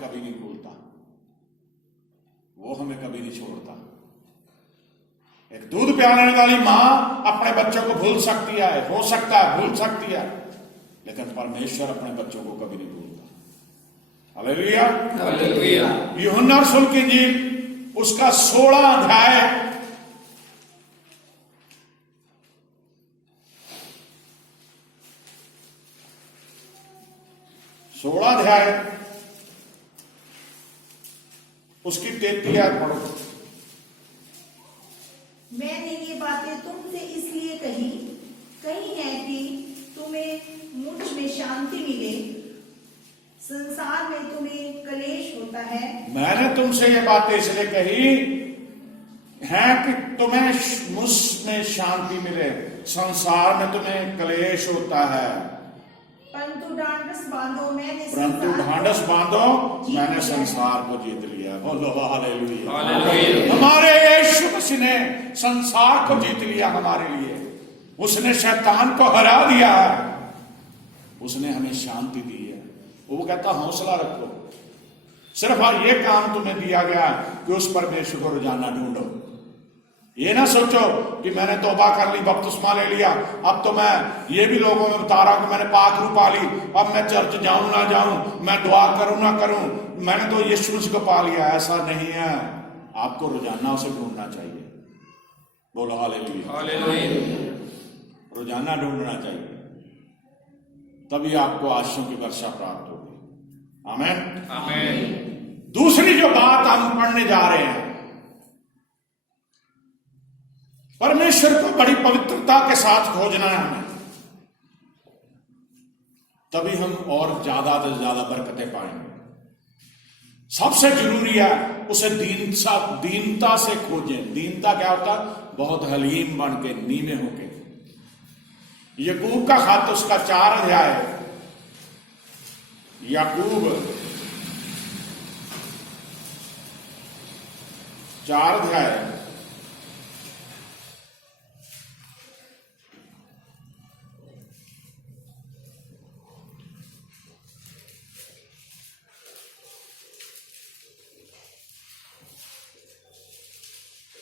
हमें कभी नहीं भूलता, वो हमें कभी नहीं छोड़ता। एक दूध पिलाने वाली मां अपने बच्चों को भूल सकती है, हो सकता है भूल सकती है, लेकिन परमेश्वर अपने बच्चों को कभी नहीं भूलता। Hallelujah, hallelujah. यूहन्ना रसूल की इंजील उसका 16 अध्याय 16 अध्याय उसकी 33 आयत पढ़ो। मैंने ये बातें तुमसे इसलिए कही है कि तुम्हें मुझ में शांति मिले। संसार में तुम्हें क्लेश होता है। मैंने तुमसे ये बातें इसलिए कही हैं कि तुम्हें मुझ में शांति मिले, संसार में तुम्हें क्लेश होता है, परंतु ढांढस बांधो, मैंने संसार को जीत लिया। बोलो हालेलुया। हालेलुया। हमारे यीशु मसीह ने संसार को जीत लिया हमारे लिए। उसने शैतान को हरा दिया है, उसने हमें शांति दी है। वो कहता हौसला रखो, सिर्फ ये काम तुम्हें दिया गया कि उस परमेश्वर को रोजाना ढूंढो। ये ना सोचो कि मैंने तौबा कर ली, बपतिस्मा ले लिया, अब तो मैं ये भी लोगों में बता रहा हूं कि मैंने पाक रू पा ली, अब मैं चर्च जाऊं ना जाऊं, मैं दुआ करूं ना करूं, मैंने तो यीशु मसीह को पा लिया। ऐसा नहीं है, आपको रोजाना उसे ढूंढना चाहिए। बोलो हालेलुया। हालेलुया। रोजाना ढूंढना चाहिए, तभी आपको आशीषों की वर्षा प्राप्त होगी। आमीन, आमीन। दूसरी जो बात हम पढ़ने जा रहे हैं, परमेश्वर को बड़ी पवित्रता के साथ खोजना है हमें, तभी हम और ज्यादा से ज्यादा बरकतें पाएंगे। सबसे जरूरी है उसे दीनता से खोजें। दीनता क्या होता है? बहुत हलीम बन के, नीमे होके। याकूब का खत उसका 4 अध्याय, याकूब 4 अध्याय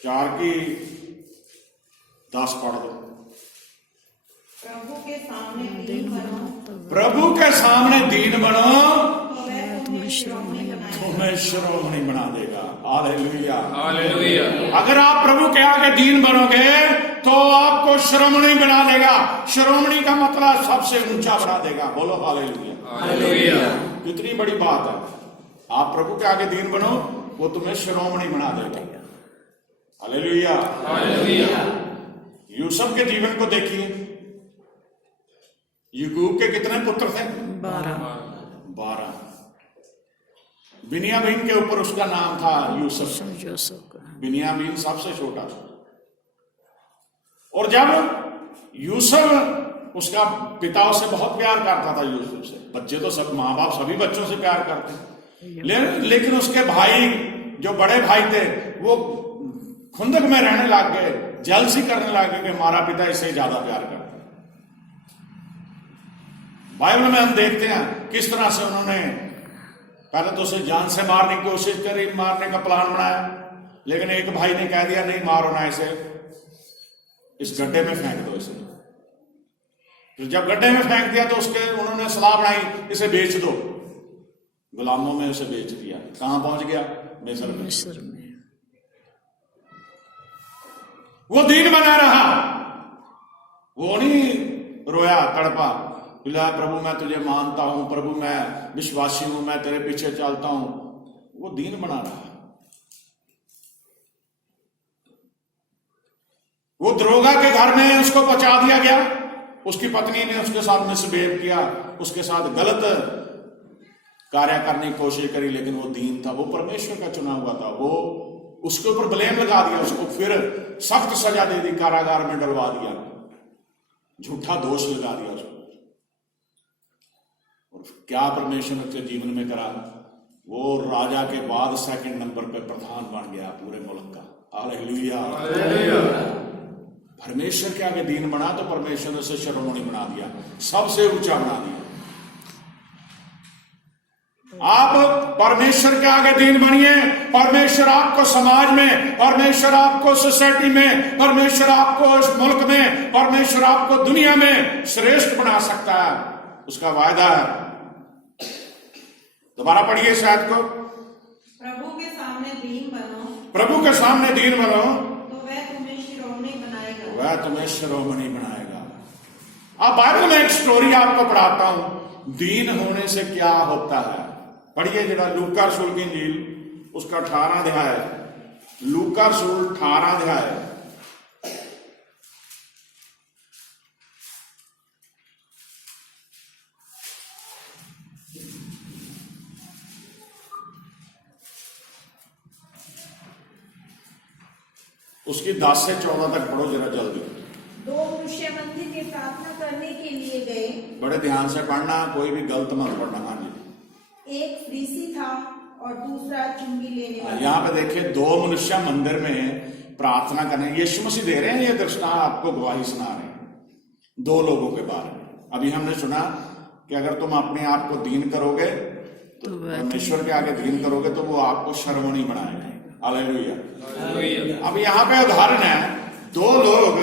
4 की 10 पढ़ दो। प्रभु के सामने दीन बनो, प्रभु के सामने दीन बनो, तो वह तुम्हें शिरोमणि बनाएगा। तुम्हें शिरोमणि बना देगा। हालेलुया। हालेलुया। अगर आप प्रभु के आगे दीन बनोगे तो आपको शिरोमणि बना देगा। शिरोमणि का मतलब सबसे ऊंचा बना देगा। बोलो हालेलुया। हालेलुया। कितनी बड़ी बात है। आप प्रभु के आगे दीन बनो, वो तुम्हें शिरोमणि बना देगा। हालेलुया। हालेलुया। यूसुफ के जीवन को देखिए। याकूब के कितने पुत्र थे? 12। बिन्यामीन के ऊपर उसका नाम था यूसुफ। बिन्यामीन सबसे छोटा था। और जब यूसुफ, उसका पिता उसे बहुत प्यार करता था, यूसुफ से। बच्चे तो सब, माँ बाप सभी बच्चों से प्यार करते हैं, लेकिन उसके भाई, जो बड़े भाई थे, वो खुंदक में रहने लग गए, जेलसी करने लगे कि हमारा पिता इससे ज्यादा प्यार करता है। बाइबल में हम देखते हैं किस तरह से उन्होंने पहले तो उसे जान से मारने की कोशिश करी, मारने का प्लान बनाया, लेकिन एक भाई ने कह दिया नहीं मारो ना इसे, इस गड्ढे में फेंक दो इसे। तो जब गड्ढे में फेंक दिया तो उन्होंने सलाह बनाई इसे बेच दो। गुलामों में उसे बेच दिया। कहां पहुंच गया? मिस्र में। वो दीन बना रहा, वो नहीं रोया तड़पा, बोला प्रभु मैं तुझे मानता हूं, प्रभु मैं विश्वासी हूं, मैं तेरे पीछे चलता हूं। वो दीन बना रहा। वो दरोगा के घर में उसको पहुंचा दिया गया। उसकी पत्नी ने उसके साथ मिसबिहेव किया, उसके साथ गलत कार्य करने की कोशिश करी, लेकिन वो दीन था, वो परमेश्वर का चुना हुआ था। वो उसके ऊपर ब्लेम लगा दिया, उसको फिर सख्त सजा दे दी, कारागार में डलवा दिया, झूठा दोष लगा दिया उसको। और क्या परमेश्वर के जीवन में करा? वो राजा के बाद 2nd नंबर पे प्रधान बन गया पूरे मुल्क का। हालेलुया। परमेश्वर के आगे दीन बना तो परमेश्वर ने उसे शिरोमणि बना दिया, सबसे ऊंचा बना दिया। आप परमेश्वर के आगे दीन बनिए। परमेश्वर आपको समाज में, परमेश्वर आपको सोसाइटी में, परमेश्वर आपको इस मुल्क में, परमेश्वर आपको दुनिया में श्रेष्ठ बना सकता है, उसका वायदा है। दोबारा पढ़िए शायद को। प्रभु के सामने दीन बनो, प्रभु के सामने दीन बनो तो वह तुम्हें शिरोमणि बनाएगा, वह तुम्हें शिरोमणि बनाएगा। अब बाइबल में एक स्टोरी आपको पढ़ाता हूं, दीन होने से क्या होता है। पढ़िए जरा लूका रसूल की इंजील उसका 18 अध्याय, लूका रसूल 18 अध्याय। उसकी 10 से 14 तक पढ़ो जरा जल्दी। दो मनुष्य मंदिर में प्रार्थना करने के लिए गए। बड़े ध्यान से पढ़ना, कोई भी गलत मत पढ़ना। हाँ जी। एक फरीसी था और दूसरा चुंगी लेने वाला। यहाँ पे देखिए, दो मनुष्य मंदिर में प्रार्थना करने, यीशु मसीह दे रहे हैं ये दर्शना, आपको गवाही सुना रहे हैं दो लोगों के बारे में। अभी हमने सुना कि अगर तुम अपने आप को दीन करोगे, तो परमेश्वर के आगे दीन करोगे, तो वो आपको शिरोमणि बनाएगा। हालेलुया। अब यहाँ पे उदाहरण है, दो लोग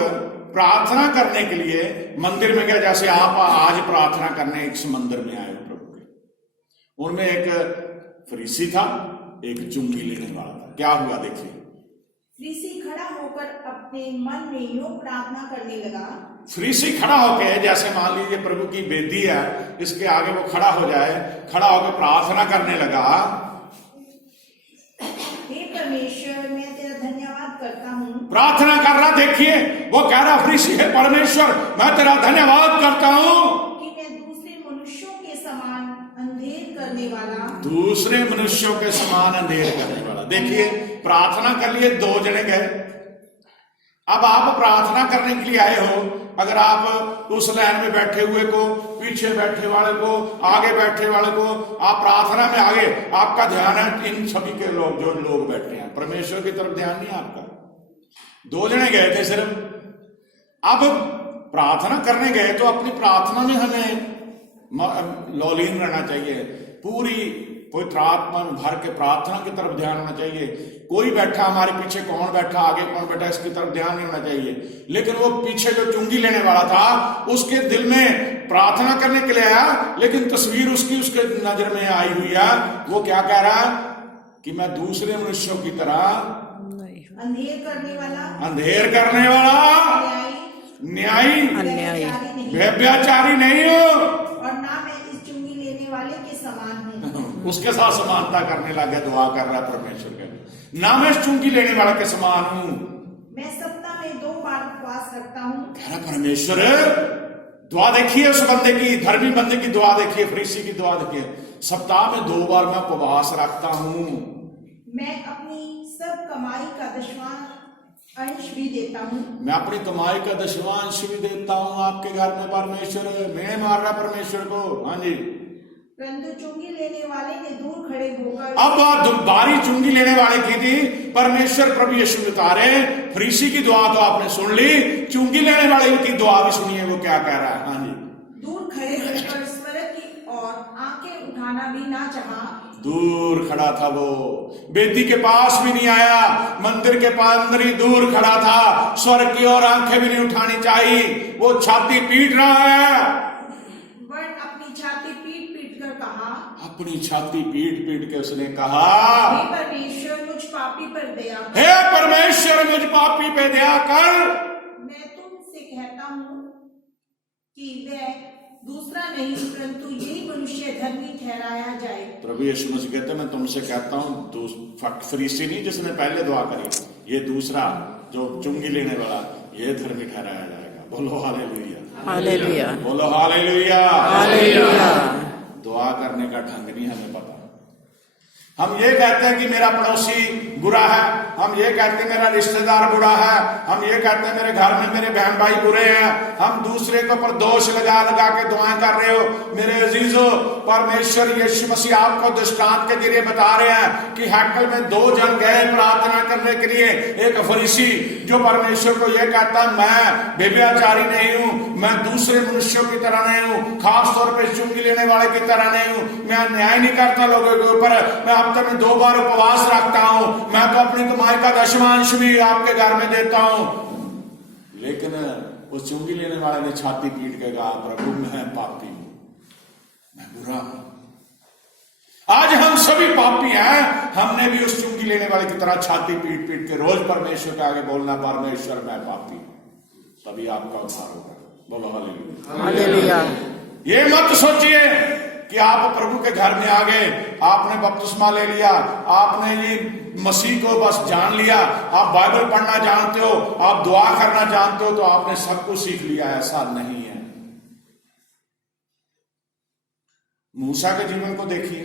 प्रार्थना करने के लिए मंदिर में गए, जैसे आप आज प्रार्थना करने इस मंदिर में आए हो प्रभु के। उनमें एक फरीसी था, एक चुंगी लेने वाला था। क्या हुआ देखिए। फरीसी खड़ा होकर अपने मन में यूं प्रार्थना करने लगा। फरीसी खड़ा होकर, जैसे मान लीजिए प्रभु की बेदी है, इसके आगे वो खड़ा हो जाए, खड़ा होकर प्रार्थना करने लगा, हे परमेश्वर, मैं तेरा धन्यवाद करता हूँ। प्रार्थना कर रहा, देखिए वो कह रहा फरीसी, है परमेश्वर मैं तेरा धन्यवाद करता हूँ कि मैं दूसरे मनुष्यों के समान अंधेर करने वाला, दूसरे मनुष्यों के समान अंधेर करने वाला। देखिए प्रार्थना कर लिए, दो जने गए। अब आप प्रार्थना करने के लिए आए हो, अगर आप उस लाइन में बैठे हुए को, पीछे बैठे वाले को, आगे बैठे वाले को, आप प्रार्थना में आगे, आपका ध्यान है इन सभी के लोग, जो लोग बैठे हैं, परमेश्वर की तरफ ध्यान नहीं आपका। दो जने गए थे सिर्फ। अब प्रार्थना करने गए तो अपनी प्रार्थना में हमें लौलीन रहना चाहिए, पूरी पवित्र आत्मा में भर के प्रार्थना की तरफ ध्यान होना चाहिए। कोई बैठा हमारे पीछे, कौन बैठा आगे, कौन बैठा, इसकी तरफ ध्यान नहीं होना चाहिए। लेकिन वो पीछे जो चुंगी लेने वाला था, उसके दिल में प्रार्थना करने के लिए आया, लेकिन तस्वीर उसकी उसके नजर में आई हुई है। वो क्या कह रहा है कि मैं दूसरे मनुष्यों की तरह अंधेर करने वाला, अंधेर करने वाला, न्यायी, व्यभिचारी नहीं हो, और ना मैं इस चुंगी लेने वाले के समान हूँ। उसके साथ समानता करने लगे, दुआ कर रहा है परमेश्वर के, ना मैं चुंगी लेने वाले के समान हूँ, मैं सप्ताह में 2 बार उपवास रखता हूँ। कह रहा परमेश्वर, दुआ देखिए उस बंदे की, धर्मी बंदे की दुआ देखिए, फरीसी की दुआ देखिए, सप्ताह में 2 बार मैं उपवास रखता हूँ, मैं अपनी सब कमाई का 10वां अंश भी देता हूँ, मैं अपनी कमाई का 10वां अंश भी देता हूँ आपके घर में। परमेश्वर मैं मार रहा परमेश्वर को। हाँ जी। परंतु चुंगी लेने वाले ने दूर खड़े होकर, अब बारी चुंगी लेने वाले की थी, परमेश्वर प्रभु यीशु बता रहे, फरीसी की दुआ तो आपने सुन ली, चुंगी लेने वाले की दुआ भी सुनिए, वो क्या कह रहा है। हाँ जी। दूर खड़े होकर स्वर्ग की ओर आंखें उठाना भी ना चाहा। दूर खड़ा था वो, बेदी के पास भी नहीं आया, मंदिर के पास अंदर ही दूर खड़ा था, स्वर्ग की ओर आंखें भी नहीं उठानी चाहिए। वो छाती पीट रहा है, वह अपनी छाती पीट पीट कर कहा, अपनी छाती पीट पीट के उसने कहा, हे परमेश्वर मुझ पापी पर दया कर, हे परमेश्वर मुझ पापी पे दया कर। मैं तुमसे कहता हूँ कि वह दूसरा नहीं परंतु यही मनुष्य धर्मी ठहराया जाए। प्रभु यीशु मसीह कहते हैं, मैं तुमसे कहता हूँ, फरीसी नहीं जिसने पहले दुआ करी, ये दूसरा जो चुंगी लेने वाला, ये धर्मी ठहराया जाएगा। बोलो हालेलुया, हालेलुया, बोलो हालेलुया, हालेलुया। दुआ करने का ढंग नहीं हमें पता, हम ये कहते हैं कि मेरा पड़ोसी बुरा है, हम ये कहते हैं मेरा रिश्तेदार बुरा है, हम ये कहते हैं मेरे घर में मेरे बहन भाई बुरे हैं, हम दूसरे के ऊपर दोष लगा लगा के दुआएं कर रहे हो। मेरे अजीजों, परमेश्वर यीशु मसीह आपको दृष्टांत के जरिए बता रहे हैं कि हैकल में 2 जन गए प्रार्थना करने के लिए। एक फरीसी जो परमेश्वर को यह कहता है मैं व्यभिचारी नहीं हूं, मैं दूसरे मनुष्यों की तरह नहीं हूं, खास तौर पर चुंगी लेने वाले की तरह नहीं हूं, मैं अन्याय नहीं करता लोगों के ऊपर, मैं हफ्ते में 2 बार उपवास रखता हूं, मैं तो अपनी कमाई का दशमांश भी आपके घर में देता हूं। लेकिन उस चुंगी लेने वाले ने छाती पीट के कहा प्रभु मैं पापी हूं, मैं बुरा हूं। आज हम सभी पापी हैं, हमने भी उस चुंगी लेने वाले की तरह छाती पीट पीट के रोज परमेश्वर के आगे बोलना परमेश्वर मैं पापी हूं, तभी आपका उद्धार होगा। बोलो हालेलुया। ये मत सोचिए कि आप प्रभु के घर में आ गए, आपने बपतिस्मा ले लिया, आपने ये मसीह को बस जान लिया, आप बाइबल पढ़ना जानते हो, आप दुआ करना जानते हो तो आपने सब कुछ सीख लिया। ऐसा नहीं है। मूसा के जीवन को देखिए,